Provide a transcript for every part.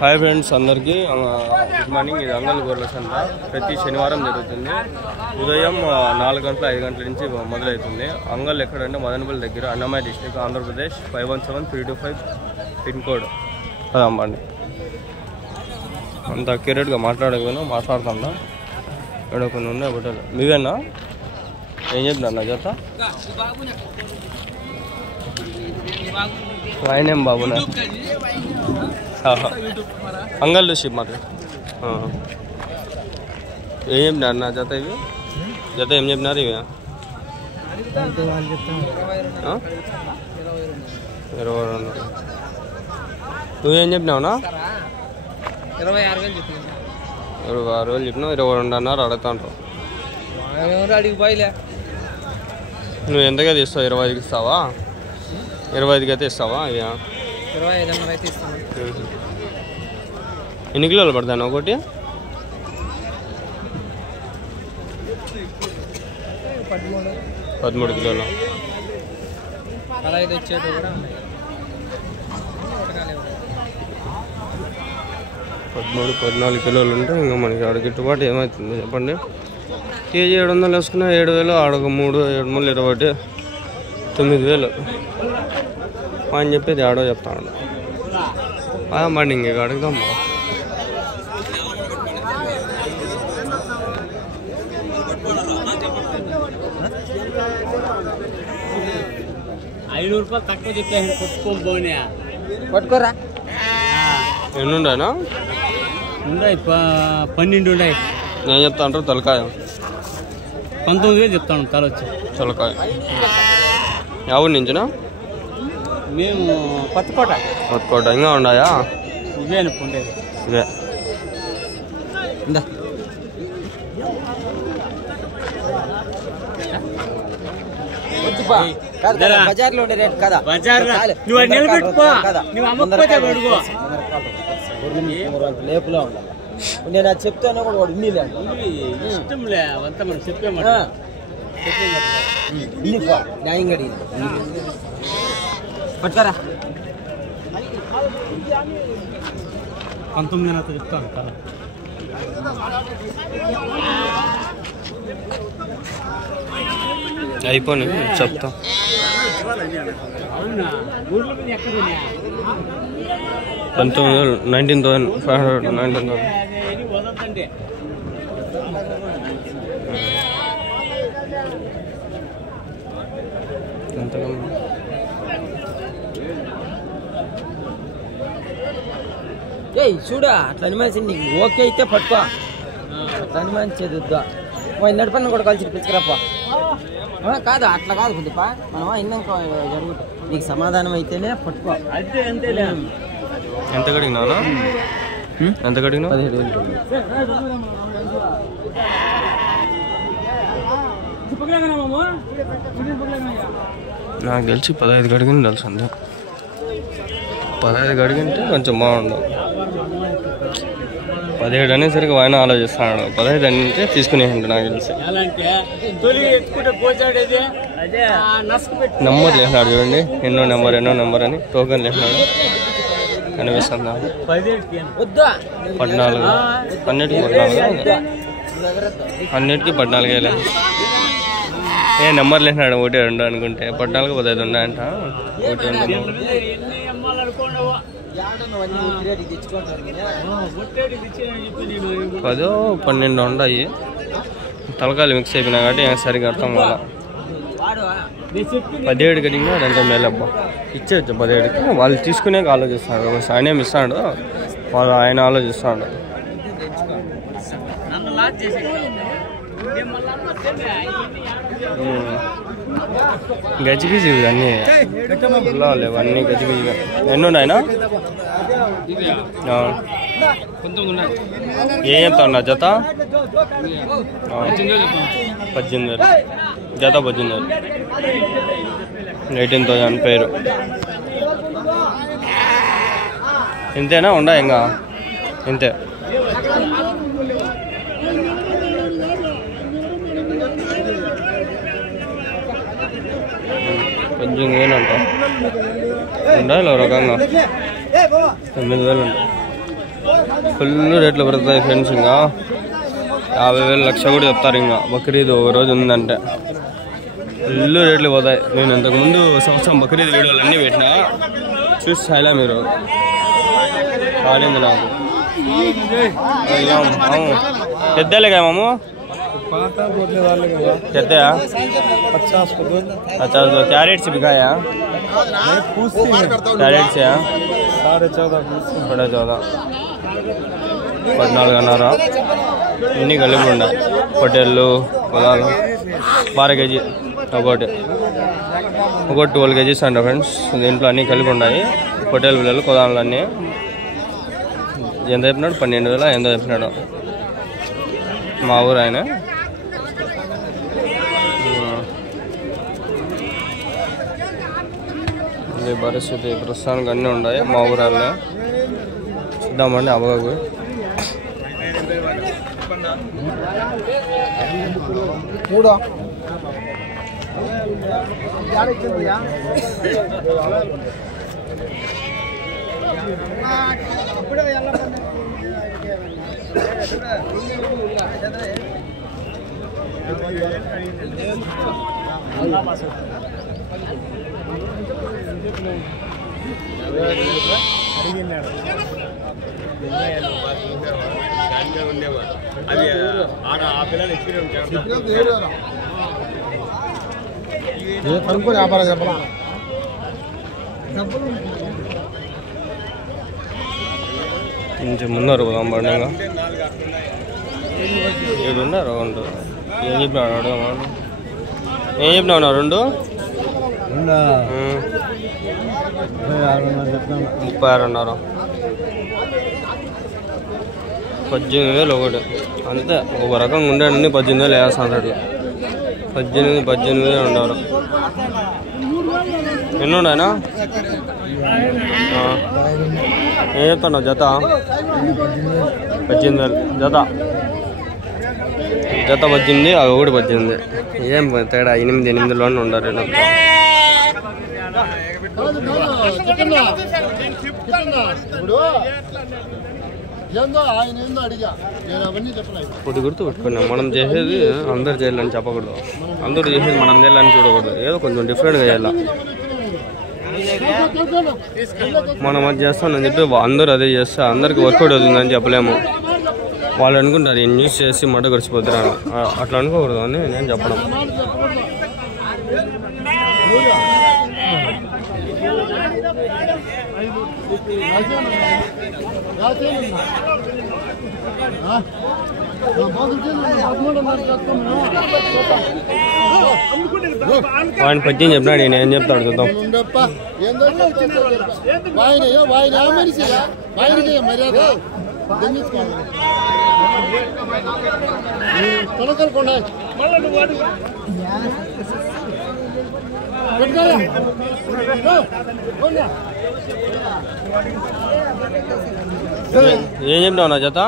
Hi friends అందరికీ good morning. ఇది అంగల్ గొర్రెల సంత ప్రతి శనివారం జరుగుతుంది. ఉదయం 4 గంటల 5 గంటల నుంచి మొదలవుతుంది. అంగల్ ఎక్కడంటే మదనపల్లి దగ్గర, Annamayya district, Andhra Pradesh 517325 pin code. అదమ్మండి. అంత అక్యురేట్గా మాట్లాడుతుందా ఇక్కడ కొన్ని ఉన్నాయి బట్టలు. మీవేనా? ఏం చెప్తున్నా నా చేత? ఆయనేం బాబునా? అంగల్ షిప్ మరి ఏం చెప్పినారు నా జత? ఇవి జత ఏం చెప్పినారు? ఇవి 22. నువ్వేం చెప్పినావునా? 26,000 చెప్పినావు. 22 అన్నారు. అడుగుతాంటావు. నువ్వు ఎంతగా తీస్తావు? 25కి ఇస్తావా? 25కి అయితే ఇస్తావా? ఇవి 25 అయితే ఇస్తాను. ఎన్ని కిలోలు పడతాను ఒకటి? 13 కిలోలు. 15 వచ్చేది కూడా 13-14 కిలోలు ఉంటే ఇంకా మనకి ఆడ గిట్టుబాటు ఏమవుతుంది చెప్పండి? కేజీ 700 వేసుకున్నా 7,000, ఆడొక 3, 7, 21, 9,000 అని చెప్పేది ఆడో చెప్తాను. మరి ఇంక అడుగుదాం. ₹5 తక్కువ చెప్పాను. కొట్టుకోబోనే పట్టుకోరా. ఎన్ని ఉన్నాయినా? ఉన్నాయి 12 ఉన్నాయి. నేను చెప్తా అంటారు తలకాయ 19,000 చెప్తాను. తలొచ్చి తలకాయ ఎవరి నుంచినా? మేము కొత్తకోట. ఇంకా ఉన్నాయా? ఇవే ఉండేది. ఇవే బజార్లో ఉండే రేట్ కదా. నువ్వు నిలబెట్టుకో. నువ్వు అమ్మకపోతే అడుగు. లేపులో ఉండాలి. నేను అది చెప్తాను కూడా వాడు ఇన్ని ఇష్టంలే. అంతా మనం చెప్పేమాట న్యాయంగా పట్టుకోరా. 19,000 చెప్తాను కదా. అయిపోయి చెప్తా. 19,000, 19,500, 19,000. చూడా అట్లా అనుమానించి నీకు ఓకే అయితే పట్టుకో. అట్లా అనుమానించేది వద్దా. నడిపన్న కూడా కలిసి పిలుచుకురాపా. కాదు అట్లా కాదు కొద్దిపా. మనం అయినాక జరుగుతుంది. నీకు సమాధానం అయితేనే పట్టుకో. ఎంత కడిగినా? ఎంత కడిగినా? 17,000. నాకు తెలిసి 15 కడిగిన తెలిసింది. 15 కడిగింటే కొంచెం బాగుండవు. 17 అనేసరికి ఆయన ఆలోచిస్తున్నాడు. 15 అంటే తీసుకునే ఉంటాడు నాకు తెలిసి. నెంబర్ లేసినాడు చూడండి. ఎన్నో నెంబర్ అని టోకెన్ లేసినాడు. కనిపిస్తుందా? 14. అన్నిటికీ 14 ఏ నెంబర్ లేసినాడు. 1, 2 అనుకుంటే 14, 15 ఉన్నాయంట. 1, 2 10, 12 ఉన్నాయి. తలకాయలు మిక్స్ అయిపోయినా కాబట్టి సరిగ్గా అర్థం కాల. 17 కడిగినా 2 మేలబ్బా. ఇచ్చేయచ్చు 17కి. వాళ్ళు తీసుకునే ఆలోచిస్తాడు. ఆయన ఏమి ఇస్తాడు, వాళ్ళు ఆయన ఆలోచిస్తాడు. గజిబిజి అన్నీ లేవు. అన్నీ గజిబిజిగా. ఎన్ని ఉన్నాయినా? ఏం చెప్తాను నా జత? 18,000 జత. 18,000. 18,000 పేరు. ఇంతేనా? ఉండా ఇంకా ఇంతే. కొంచెం ఏనంట ఉండాలి ఒక రకంగా 9,000 ఉంటాయి. ఫుల్ రేట్లు పెరుగుతాయి ఫ్రెండ్స్. ఇంకా 50,000 లక్ష కూడా చెప్తారు. ఇంకా బక్రీద్ ఒక రోజు ఉందంటే ఫుల్ రేట్లు పోతాయి. నేను ఇంతకుముందు సంవత్సరం బక్రీద్ వీడియోలు అన్నీ పెట్టినా, చూసి చాలా మీరు కాలింది నాకు. పెద్దలే కదా మాము, పెద్దయా? 50 क्या रेट से बिका है? क्या रेट से? 14.5 14.5 ఇన్ని కలిపి ఉన్నాయి. పొట్టేళ్ళు పొలాలు 12 kg ఒకటి 12 kgs అంట ఫ్రెండ్స్. దీంట్లో అన్నీ కలిపి ఉన్నాయి. పొట్టేలు పిల్లలు కొదాలు అన్నీ. ఎంత చెప్పినాడు? 12,000 ఎంతో చెప్పినాడు మా ఊరు ఆయన. ఇది పరిస్థితి ప్రస్తుతానికి అన్నీ ఉన్నాయి మా ఊరాల్లో. చూద్దామండి అవ్వకు. వ్యాపారం చెప్పాలా? కొంచెం ముందరు పోదాం బండిగా. ఏడున్నారు రెండు. ఏం చెప్పినాడు అడగమా? ఏం చెప్పినావు? 2 36.5 18,000 ఒకటి. అంతే ఒక రకంగా ఉండేటన్ని 18,000 వేస్తాను. అట్లా 18,000 ఉండవు. ఎన్ని ఉన్నాయనా? ఏం చెప్తాను? జత 18,000 జత 18, అవి ఒకటి 18. ఏం తేడా? 8,000లోనే ఉండాలి. కొద్ది గుర్తు పెట్టుకున్నాం. మనం చేసేది అందరు చేయాలని చెప్పకూడదు, అందరూ చేసేది మనం చేయాలని చూడకూడదు. ఏదో కొంచెం డిఫరెంట్గా చేయాలి. మనం అది చేస్తామని చెప్పి అందరూ అదే చేస్తే అందరికి వర్కౌట్ అవుతుందని చెప్పలేము. వాళ్ళు అనుకుంటారు ఈ న్యూస్ చేసి మట గడిచిపోతారు. అట్లా అనుకోకూడదు అని నేను చెప్పడం. వాడిని 18 చెప్పినాడు. నేను చెప్తాడు చూద్దాం. ఏం చెప్తావు నా జత?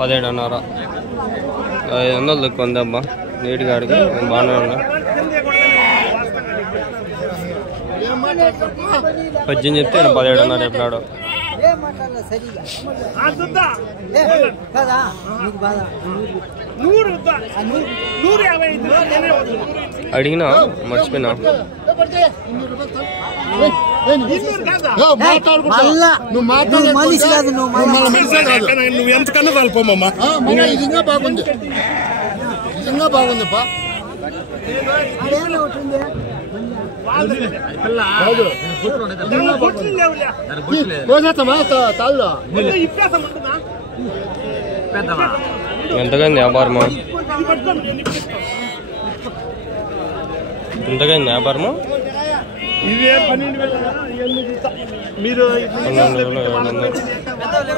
17.5. 500 తక్కువ ఉందబ్బా. నీట్గా అడిగి బాగానే ఉన్నా. 18 చెప్తే 17.5 చెప్పినాడు. అడిగినా మర్చిపోయినా. నువ్వు ఎంతకన్నా తలపోమ్మా. నిజంగా బాగుంది, నిజంగా బాగుందిపా. ఎంతకైంది వ్యాపారమా? ఎంతకైంది వ్యాపారము?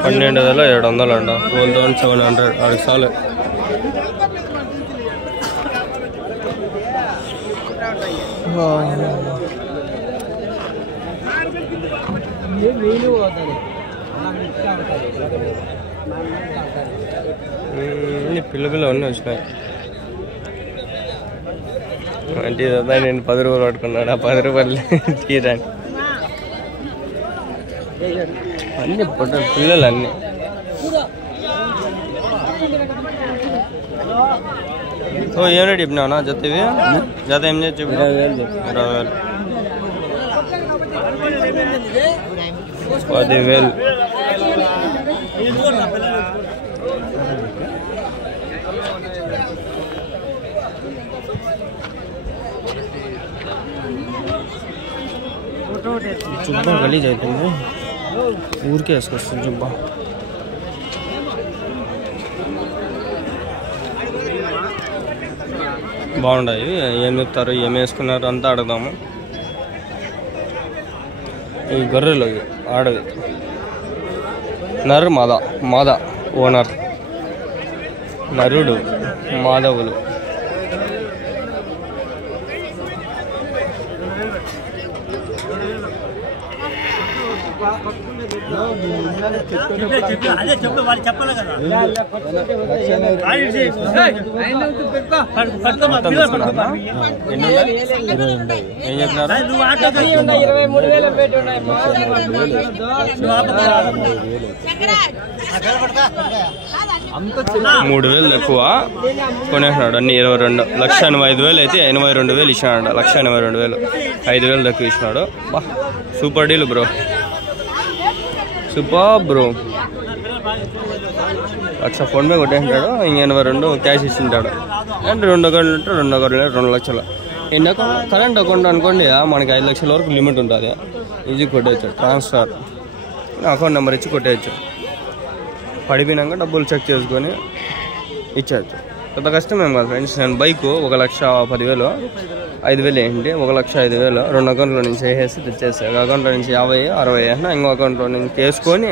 12,700 అంట. 12,700 ఆడికి చాలు. పిల్ల అన్నీ వచ్చినాయి. అంటే నేను 10 రూపాయలు పట్టుకున్నాడు. ఆ 10 రూపాయలు తీరాను. అన్ని పొట్టలు పిల్లలు అన్ని. ఓ ఏం రేటు చెప్పినావునా జత ఇవి? జత ఏం చేసి చెప్పినా? 20,000. 10,000. జుబ్బా గలీజ్ అవుతుంది, ఊరికే వేసుకొస్తుంది జుబ్బా. బాగుంటాయి. ఏం చెప్తారు, ఏం వేసుకున్నారు అంతా అడుగుదాము. ఈ గొర్రెలు ఆడవి నరు మాద ఓనర్ నరుడు మాధవులు. ఏం చెప్తున్నారు? 3,000 ఎక్కువ కొనేసినాడు. అన్ని 22. 1,85,000 అయితే 82,000 ఇచ్చినాడు. 1,82,000. 5,000 తక్కువ ఇచ్చినాడు. బా super deal bro, super bro. 1,00,000 PhonePe కొట్టేసినాడు. ఇంక 82 క్యాష్ ఇచ్చింటాడు. అంటే 2 అకౌంట్లు ఉంటే 2 అకౌంట్లు 2 లక్షలు. ఎన్ని అకౌంట్ కరెంట్ అకౌంట్ అనుకోండి, మనకి 5 లక్షల వరకు లిమిట్ ఉంటుంది. ఈజీ కొట్టేయచ్చు. ట్రాన్స్ఫర్ అకౌంట్ నెంబర్ ఇచ్చి కొట్టేయచ్చు. పడిపోయినాక డబ్బులు చెక్ చేసుకొని ఇచ్చేయచ్చు. పెద్ద కష్టం ఏం కాదు ఫ్రెండ్స్. నేను బైకు 1,10,000 5,000 ఏంటి 1,05,000 2 అకౌంట్లో నుంచి వేసేసి తెచ్చేస్తాను. ఒక అకౌంట్లో నుంచి 50, 60 వేసినా, ఇంకో అకౌంట్లో నుంచి వేసుకొని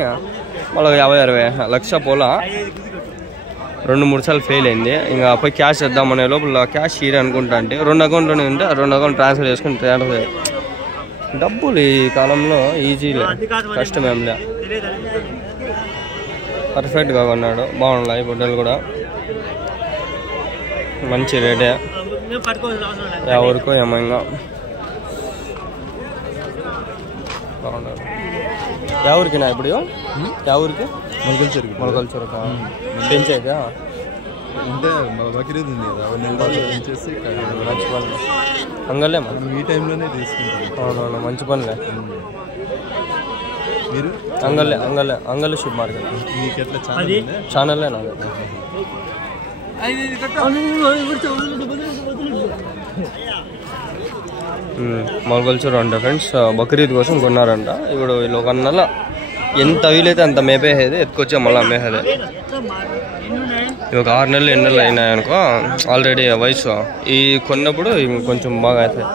మళ్ళీ 50, 60 వేసినా. 1,00,000 పోలా 2-3 సార్లు ఫెయిల్ అయింది. ఇంకా పోయి క్యాష్ వేద్దామనే లోపల క్యాష్ ఇయర్ అనుకుంటా. అంటే 2 అకౌంట్లోనే ఉంటే 2 అకౌంట్ ట్రాన్స్ఫర్ చేసుకుని డబ్బులు ఈ కాలంలో ఈజీలే, కష్టమేంలే. పర్ఫెక్ట్గా కొన్నాడు. బాగున్నాయి బొడ్డలు కూడా, మంచి రేటే. ఎవరికో ఏమో ఇంకా బాగున్నారు. ఎవరికినా ఇప్పుడు? ఎవరికి? మొలకల్చూరు పెంచాక అంటే బక్రీద్ ఉంది కదా, మంచి పనులు అంగలే ఈ టైంలోనే తీసుకుంటాం. అవునవును, మంచి పనులే. మీరు అంగల్ షిప్ మార్కెట్ మీకు ఎట్లా ఛానల్లే నాకు. మొలకల్చూరు అంట ఫ్రెండ్స్, బక్రీద్ కోసం కొన్నారంట. ఇప్పుడు వీళ్ళు ఒక నెల ఎంత వీలైతే అంత మేపేసేది, ఎత్తుకొచ్చే మళ్ళీ అమ్మేసేది. ఒక 6 నెలలు 8 నెలలు అయినాయనుకో ఆల్రెడీ వయసు. ఈ కొన్నప్పుడు కొంచెం బాగా అవుతాయి.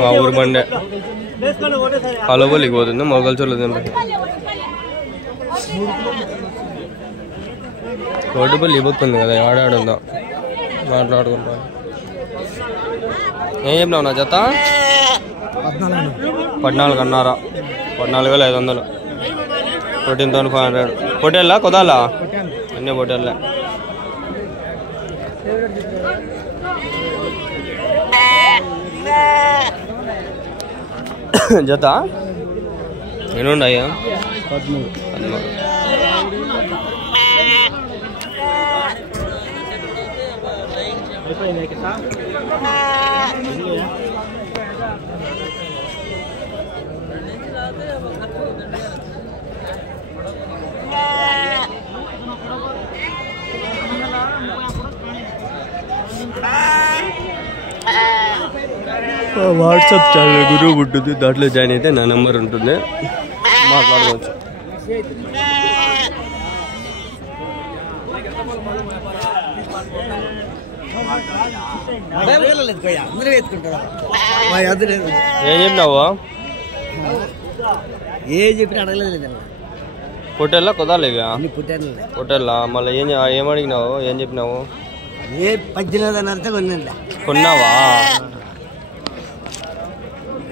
మా ఊరు బండే కలబోలికి పోతుంది, మొలకల్చూరులో తింటుంది. రోడ్డుపల్లి ఇవ్వతుంది కదా, ఆడాడుందా మాట్లాడుకుంటా. ఏం చెప్పినావు నా జత? 14,500. 14,500. 14,500. పొట్టేళ్ళా కొదాలా? అన్నీ పొట్టేళ్ళే. జత ఎన్ని ఉన్నాయా? 13. వాట్సాప్ ఛానల్ గ్రూప్ ఉంటుంది, దాంట్లో జాయిన్ అయితే నా నెంబర్ ఉంటుంది, మాట్లాడుకోవచ్చు. ఏం చెప్పినావు? పొట్టేళ్ళ కొదాలి పొట్టేళ్ళ. మళ్ళీ ఏం అడిగినావు? ఏం చెప్పినావు? 18,500 కొన్నావా?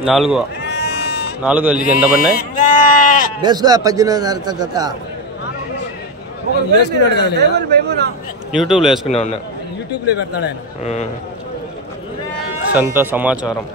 4,000 ఎంత పడినాయి? 18,500 యూట్యూబ్లో వేసుకునే ఉన్నా. సంత సమాచారం.